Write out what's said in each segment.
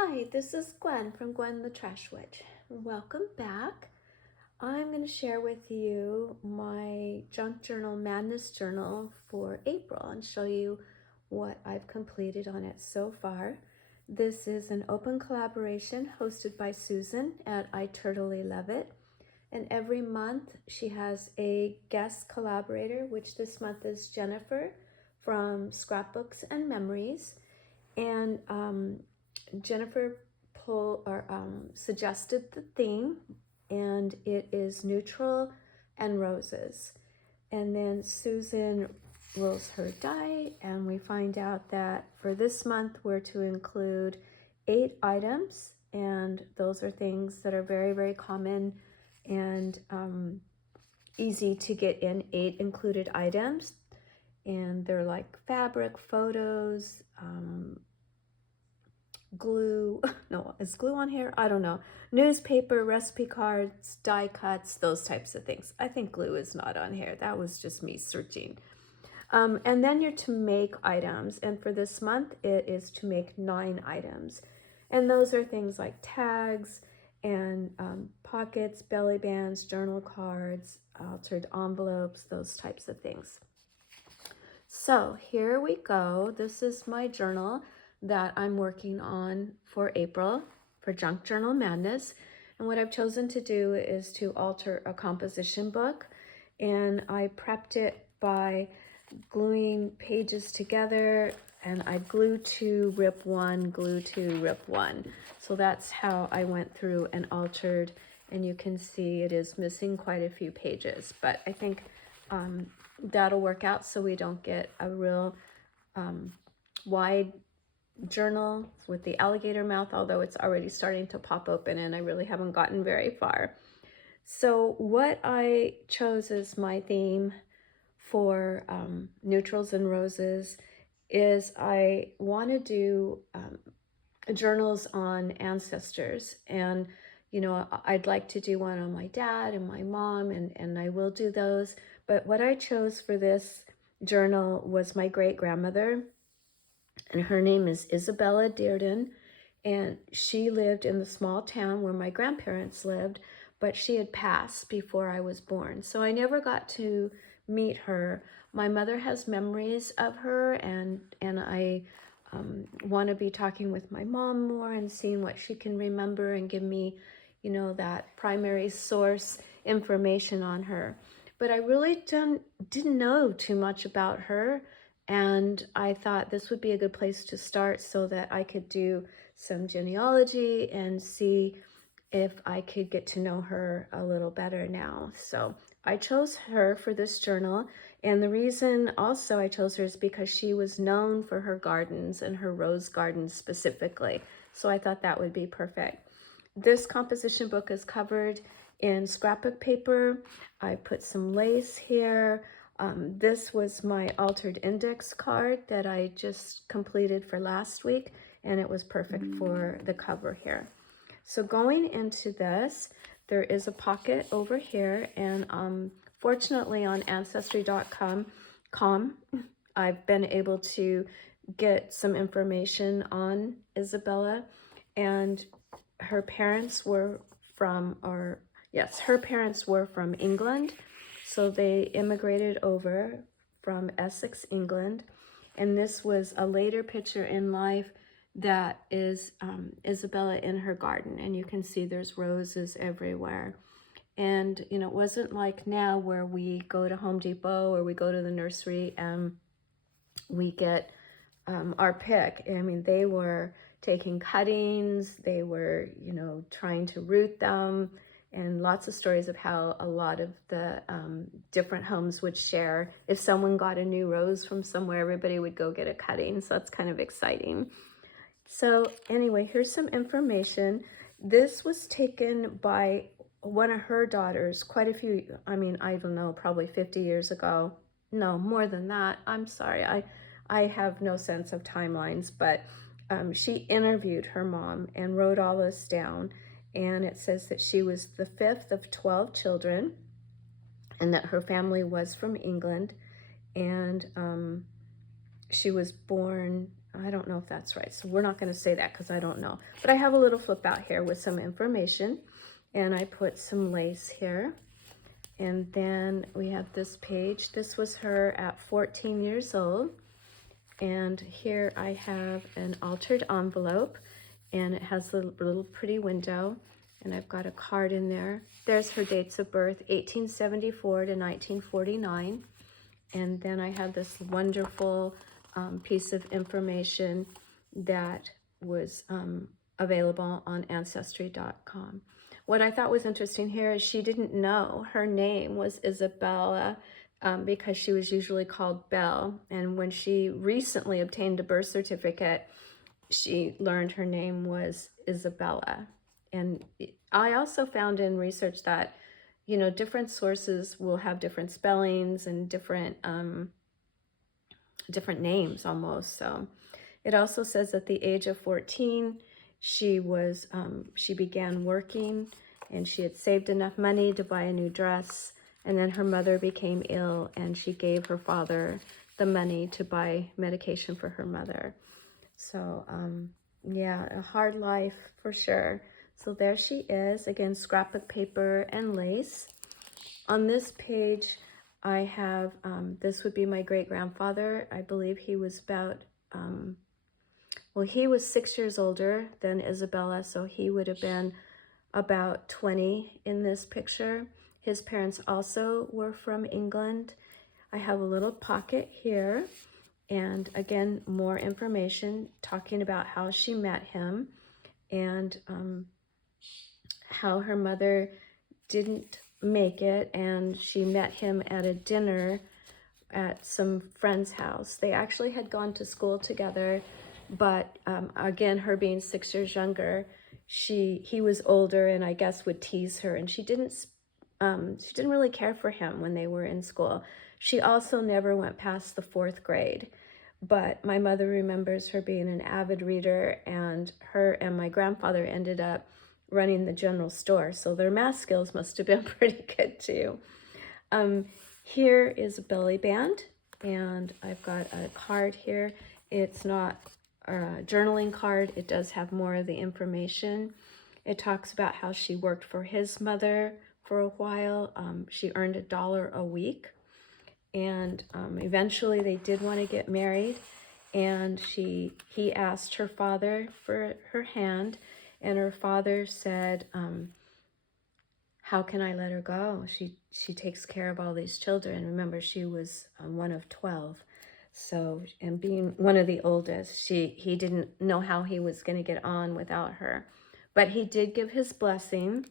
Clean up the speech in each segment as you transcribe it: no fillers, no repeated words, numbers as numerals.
Hi, this is Gwen from Gwen the Trash Witch. Welcome back. I'm going to share with you my junk journal madness journal for April and show you what I've completed on it so far. This is an open collaboration hosted by Susan at I Totally Love It. And every month she has a guest collaborator, which this month is Jennifer from Scrapbooks and Memories. And Jennifer suggested the theme, and it is neutral and roses. And then Susan rolls her die, and we find out that for this month we're to include 8 items, and those are things that are very, very common and easy to get in. 8 included items, and they're like fabric, photos, glue, no, is glue on here? I don't know. Newspaper, recipe cards, die cuts, those types of things. I think glue is not on here. That was just me searching. And then you're to make items. And for this month, it is to make 9 items. And those are things like tags and pockets, belly bands, journal cards, altered envelopes, those types of things. So here we go. This is my journal that I'm working on for April for Junk Journal Madness. And what I've chosen to do is to alter a composition book. And I prepped it by gluing pages together, and I glue 2, rip 1, glue 2, rip 1. So that's how I went through and altered. And you can see it is missing quite a few pages, but I think that'll work out so we don't get a real wide journal with the alligator mouth, although it's already starting to pop open and I really haven't gotten very far. So what I chose as my theme for neutrals and roses is I want to do journals on ancestors, and you know, I'd like to do one on my dad and my mom, and I will do those. But what I chose for this journal was my great-grandmother, and her name is Isabella Deardon, and she lived in the small town where my grandparents lived, but she had passed before I was born, so I never got to meet her. My mother has memories of her, and I want to be talking with my mom more and seeing what she can remember and give me, you know, that primary source information on her. But I really didn't know too much about her, and I thought this would be a good place to start so that I could do some genealogy and see if I could get to know her a little better now. So I chose her for this journal, and the reason also I chose her is because she was known for her gardens and her rose gardens specifically. So I thought that would be perfect. This composition book is covered in scrapbook paper. I put some lace here. This was my altered index card that I just completed for last week, and it was perfect for the cover here. So going into this, there is a pocket over here, and fortunately on Ancestry.com, I've been able to get some information on Isabella, and her parents were from, her parents were from England. So they immigrated over from Essex, England, and this was a later picture in life that is Isabella in her garden, and you can see there's roses everywhere. And you know, it wasn't like now where we go to Home Depot or we go to the nursery and we get our pick. I mean, they were taking cuttings, they were, you know, trying to root them, and lots of stories of how a lot of the different homes would share. If someone got a new rose from somewhere, everybody would go get a cutting, so that's kind of exciting. So anyway, here's some information. This was taken by one of her daughters quite a few, I mean, I don't know, probably 50 years ago. No, more than that. I'm sorry. I have no sense of timelines, but she interviewed her mom and wrote all this down. And it says that she was the 5th of 12 children and that her family was from England. And she was born, I don't know know if that's right. So we're not going to say that because I don't know. But I have a little flip out here with some information. And I put some lace here. And then we have this page. This was her at 14 years old. And here I have an altered envelope. And it has a little pretty window. And I've got a card in there. There's her dates of birth, 1874 to 1949. And then I have this wonderful piece of information that was available on Ancestry.com. What I thought was interesting here is she didn't know her name was Isabella because she was usually called Belle. And when she recently obtained a birth certificate, she learned her name was Isabella. And I also found in research that, you know, different sources will have different spellings and different names almost. So it also says at the age of 14, she began working, and she had saved enough money to buy a new dress. And then her mother became ill, and she gave her father the money to buy medication for her mother. So yeah, a hard life for sure. So there she is, again, scrapbook paper and lace. On this page, I have, this would be my great-grandfather. I believe he was about, well, he was 6 years older than Isabella, so he would have been about 20 in this picture. His parents also were from England. I have a little pocket here. And again, more information talking about how she met him and how her mother didn't make it, and she met him at a dinner at some friend's house. They actually had gone to school together, but again, her being 6 years younger, he was older and I guess would tease her, and she didn't really care for him when they were in school. She also never went past the 4th grade. But my mother remembers her being an avid reader, and her and my grandfather ended up running the general store. So their math skills must have been pretty good too. Here is a belly band, and I've got a card here. It's not a journaling card. It does have more of the information. It talks about how she worked for his mother for a while. She earned $1 a week. And eventually they did want to get married, and he asked her father for her hand, and her father said, how can I let her go? She takes care of all these children. Remember, she was one of 12. So, and being one of the oldest, he didn't know how he was going to get on without her. But he did give his blessing,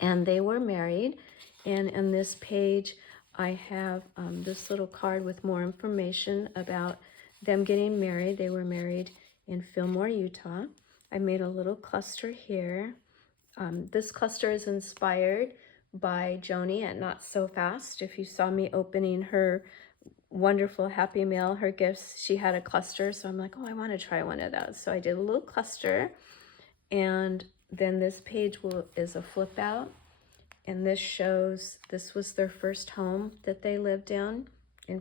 and they were married. And in this page, I have this little card with more information about them getting married. They were married in Fillmore, Utah. I made a little cluster here. This cluster is inspired by Joni at Not So Fast. If you saw me opening her wonderful Happy Mail, her gifts, she had a cluster. So I'm like, oh, I want to try one of those. So I did a little cluster. And then this page is a flip out. And this shows, this was their first home that they lived in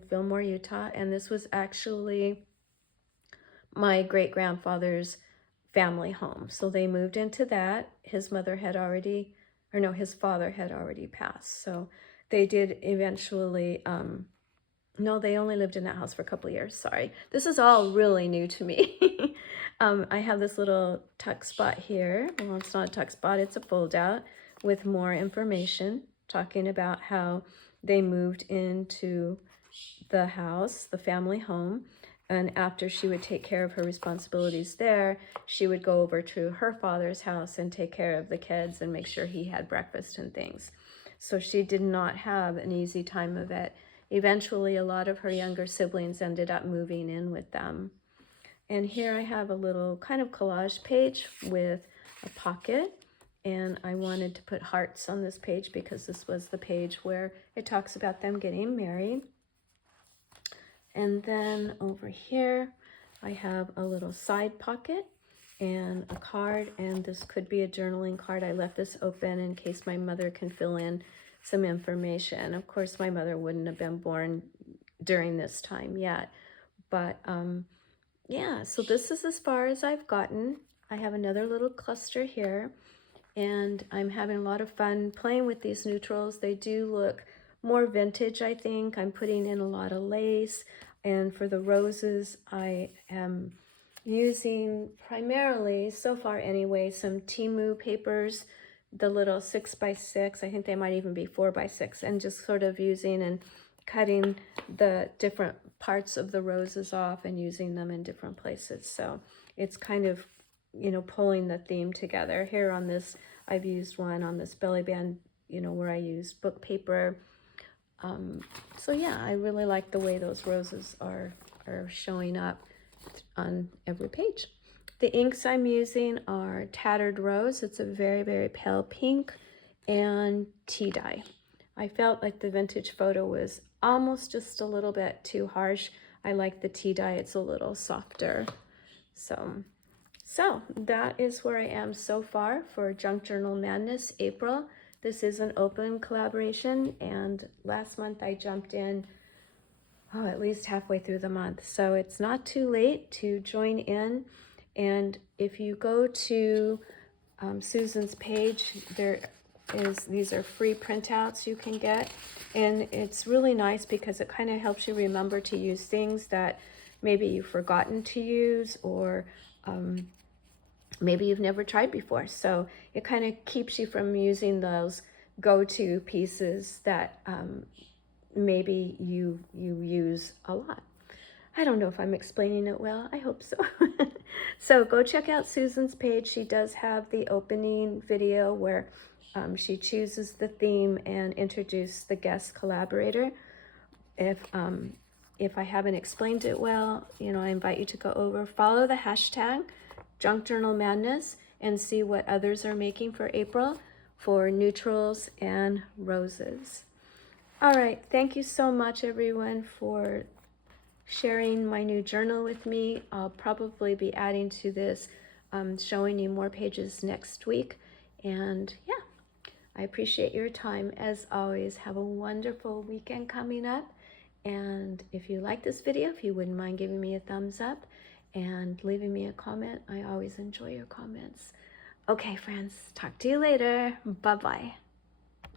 Fillmore, Utah. And this was actually my great-grandfather's family home. So they moved into that. His mother had already, or no, his father had already passed. So they did eventually, no, they only lived in that house for a couple of years. Sorry. This is all really new to me. I have this little tuck spot here. Well, it's not a tuck spot, it's a fold out with more information talking about how they moved into the house, the family home. And after she would take care of her responsibilities there, she would go over to her father's house and take care of the kids and make sure he had breakfast and things. So she did not have an easy time of it. Eventually, a lot of her younger siblings ended up moving in with them. And here I have a little kind of collage page with a pocket. And I wanted to put hearts on this page because this was the page where it talks about them getting married. And then over here, I have a little side pocket and a card. And this could be a journaling card. I left this open in case my mother can fill in some information. Of course, my mother wouldn't have been born during this time yet. But yeah, so this is as far as I've gotten. I have another little cluster here, and I'm having a lot of fun playing with these neutrals. They do look more vintage, I think. I'm putting in a lot of lace, and for the roses, I am using primarily, so far anyway, some Timu papers, the little 6x6. I think they might even be 4x6, and just sort of using and cutting the different parts of the roses off and using them in different places. So it's kind of, you know, pulling the theme together. Here on this, I've used one on this belly band, you know, where I used book paper. So yeah, I really like the way those roses are showing up on every page. The inks I'm using are Tattered Rose. It's a very, very pale pink, and tea dye. I felt like the vintage photo was almost just a little bit too harsh. I like the tea dye. It's a little softer. So that is where I am so far for Junk Journal Madness April. This is an open collaboration, and last month I jumped in at least halfway through the month. So it's not too late to join in. And if you go to Susan's page, these are free printouts you can get. And it's really nice because it kind of helps you remember to use things that maybe you've forgotten to use, or maybe you've never tried before. So it kind of keeps you from using those go-to pieces that maybe you use a lot. I don't know if I'm explaining it well. I hope so. So go check out Susan's page. She does have the opening video where she chooses the theme and introduces the guest collaborator. If I haven't explained it well, you know, I invite you to go over, follow the hashtag Junk Journal Madness, and see what others are making for April for neutrals and roses. All right, thank you so much, everyone, for sharing my new journal with me. I'll probably be adding to this, showing you more pages next week. And yeah, I appreciate your time. As always, have a wonderful weekend coming up. And if you like this video, if you wouldn't mind giving me a thumbs up and leaving me a comment, I always enjoy your comments. Okay, friends, talk to you later. Bye-bye.